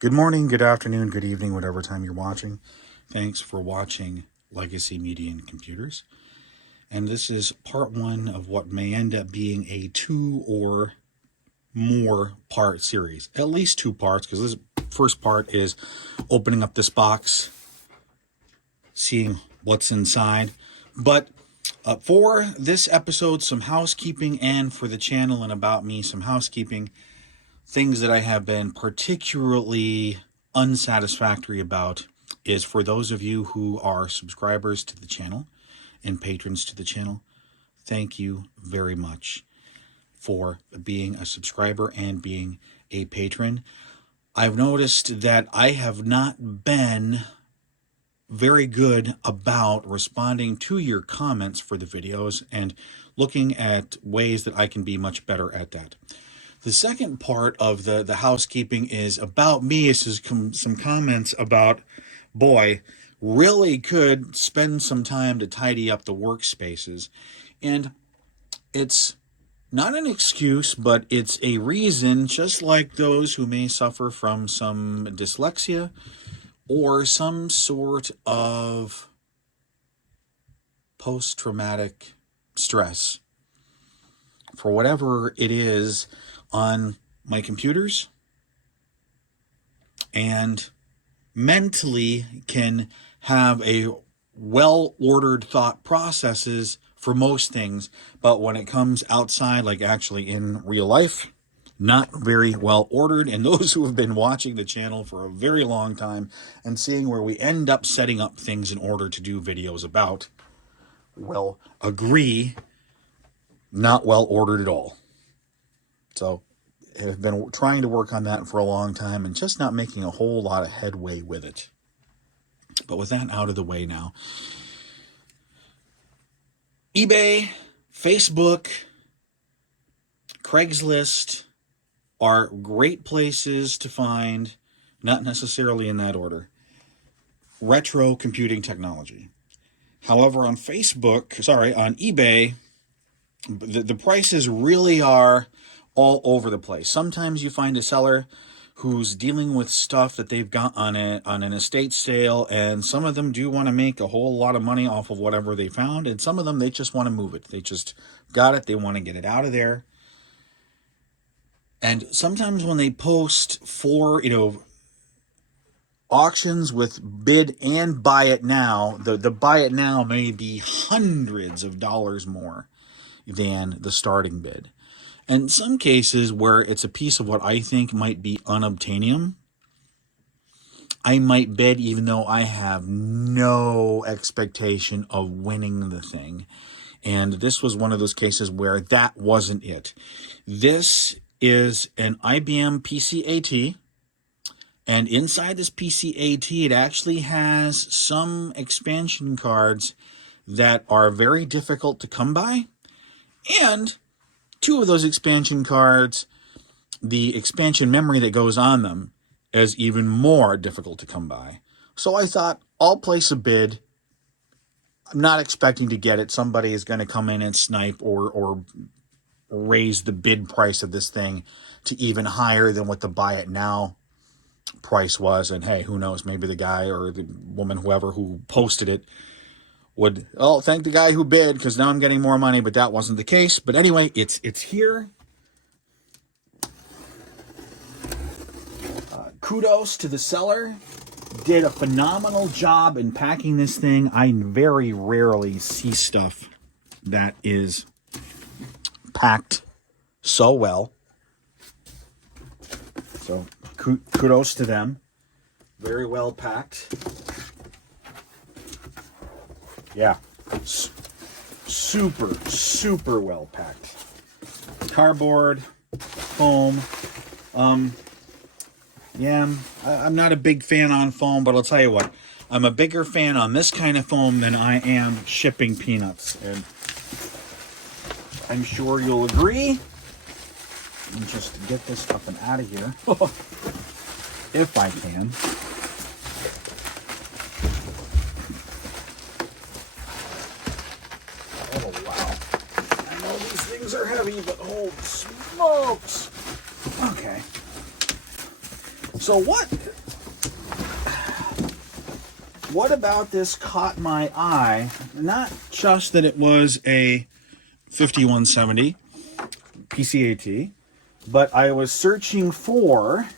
Good morning, good afternoon, good evening, whatever time you're watching. Thanks for watching Legacy Media and Computers. And this is part one of what may end up being a 2 or more part series. At least 2 parts, because this first part is opening up this box, seeing what's inside. But for this episode, some housekeeping, and for the channel and about me, some housekeeping. Things that I have been particularly unsatisfactory about is for those of you who are subscribers to the channel and patrons to the channel, thank you very much for being a subscriber and being a patron. I've noticed that I have not been very good about responding to your comments for the videos and looking at ways that I can be much better at that. The second part of the housekeeping is about me. This is some comments about, boy, really could spend some time to tidy up the workspaces. And it's not an excuse, but it's a reason, just like those who may suffer from some dyslexia or some sort of post-traumatic stress. For whatever it is on my computers, and mentally can have a well-ordered thought processes for most things, but when it comes outside, like actually in real life, not very well ordered. And those who have been watching the channel for a very long time and seeing where we end up setting up things in order to do videos about will agree, not well ordered at all. So I've been trying to work on that for a long time and just not making a whole lot of headway with it. But with that out of the way now, eBay, Facebook, Craigslist are great places to find, not necessarily in that order, retro computing technology. However, on eBay, the prices really are all over the place. Sometimes you find a seller who's dealing with stuff that they've got on an estate sale, and some of them do want to make a whole lot of money off of whatever they found, and some of them they just want to move it. They just got it, they want to get it out of there. And sometimes when they post for, auctions with bid and buy it now, the buy it now may be hundreds of dollars more than the starting bid. And in some cases where it's a piece of what I think might be unobtainium, I might bid even though I have no expectation of winning the thing. And this was one of those cases where that wasn't it. This is an IBM PCAT. And inside this PCAT, it actually has some expansion cards that are very difficult to come by. And 2 of those expansion cards, the expansion memory that goes on them is even more difficult to come by. So I thought, I'll place a bid. I'm not expecting to get it. Somebody is going to come in and snipe or raise the bid price of this thing to even higher than what the buy it now price was. And hey, who knows, maybe the guy or the woman, whoever who posted it would, thank the guy who bid because now I'm getting more money, but that wasn't the case. But anyway, it's here. Kudos to the seller. Did a phenomenal job in packing this thing. I very rarely see stuff that is packed so well. So kudos to them. Very well packed. Yeah, super well packed. Cardboard, foam. Yeah, I'm not a big fan on foam, but I'll tell you what, I'm a bigger fan on this kind of foam than I am shipping peanuts. And I'm sure you'll agree. Let me just get this up and out of here, if I can. Oh, wow. I know these things are heavy, but holy smokes. Okay. So what about this caught my eye? Not just that it was a 5170 PCAT, but I was searching for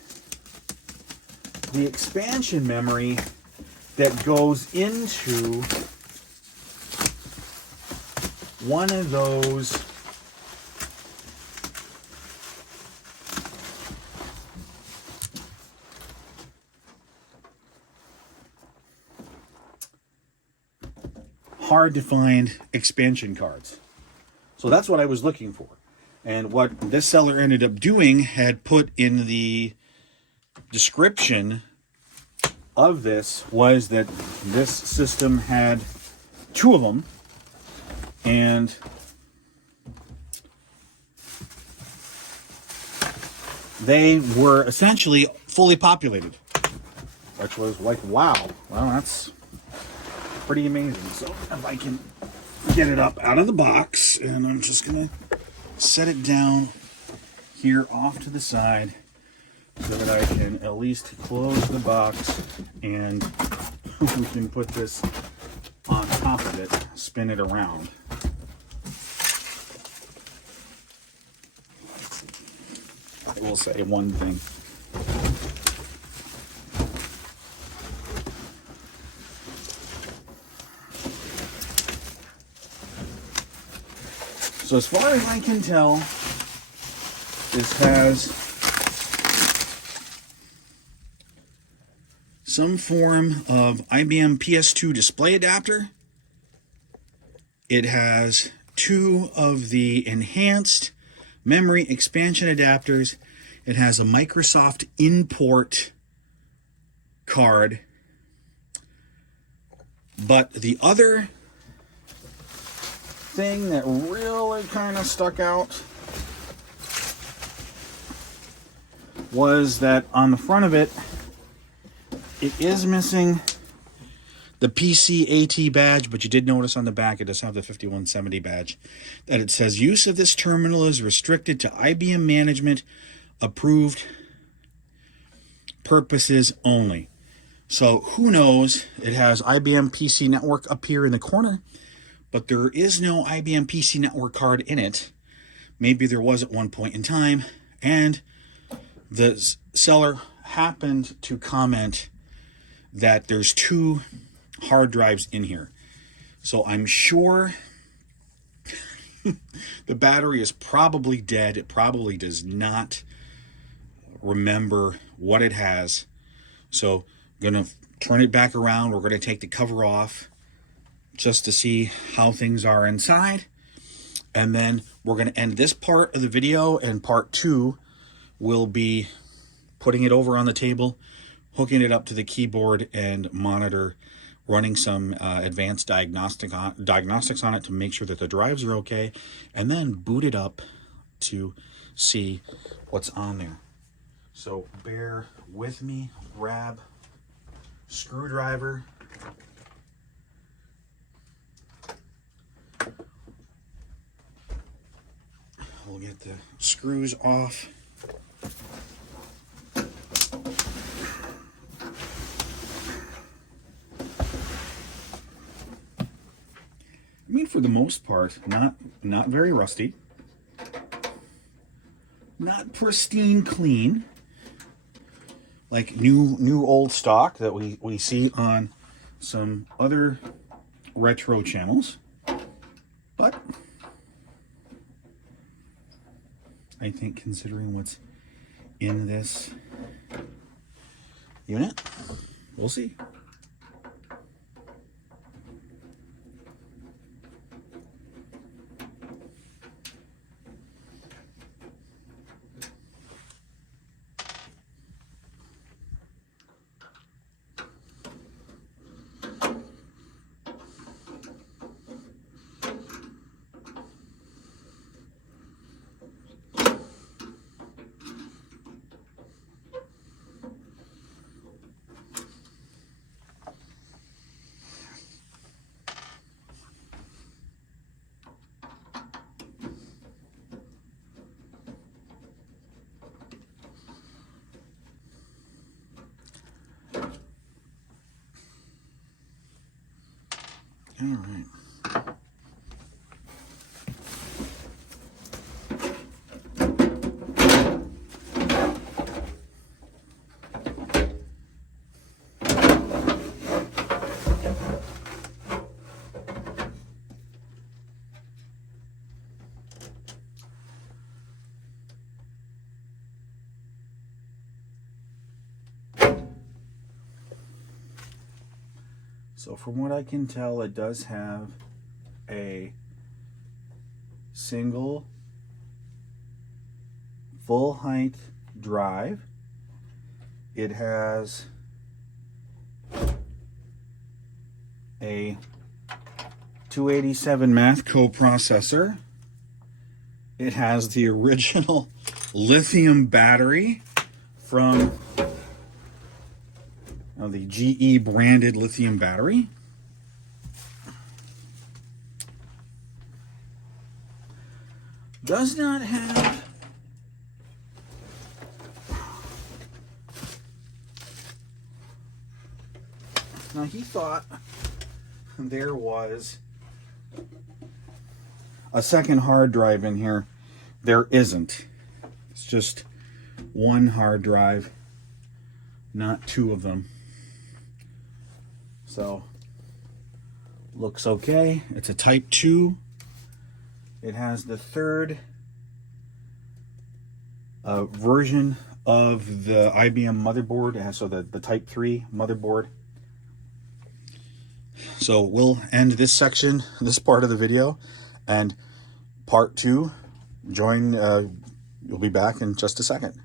the expansion memory that goes into one of those hard to find expansion cards. So that's what I was looking for. And what this seller ended up doing had put in the description of this was that this system had two of them, and they were essentially fully populated, which was like, wow, well, that's pretty amazing. So if I can get it up out of the box, and I'm just gonna set it down here off to the side so that I can at least close the box, and we can put this on top of it, spin it around. I will say one thing. So as far as I can tell, this has some form of IBM PS2 display adapter. It has two of the enhanced memory expansion adapters. It has a Microsoft import card. But the other thing that really kind of stuck out was that on the front of it, it is missing the PCAT badge, but you did notice on the back it does have the 5170 badge, that it says use of this terminal is restricted to IBM management approved purposes only. So who knows? It has IBM PC Network up here in the corner, but there is no IBM PC Network card in it. Maybe there was at one point in time, and the seller happened to comment that there's two hard drives in here. So I'm sure the battery is probably dead. It probably does not remember what it has. So I'm going to turn it back around. We're going to take the cover off just to see how things are inside. And then we're going to end this part of the video, and part two will be putting it over on the table, hooking it up to the keyboard and monitor, running some advanced diagnostics on it to make sure that the drives are okay, and then boot it up to see what's on there. So bear with me. Grab screwdriver. We'll get the screws off. I mean, for the most part, not very rusty, not pristine clean, like new old stock that we see on some other retro channels. But I think, considering what's in this unit, we'll see. All right. So from what I can tell, it does have a single full height drive. It has a 287 math coprocessor. It has the original lithium battery from the GE branded lithium battery. Does not have now he thought there was a second hard drive in here. There isn't. It's just one hard drive, not two of them. So looks okay. It's a Type 2. It has the third version of the IBM motherboard. It has the Type 3 motherboard. So we'll end this section, this part of the video, and part 2, you'll be back in just a second.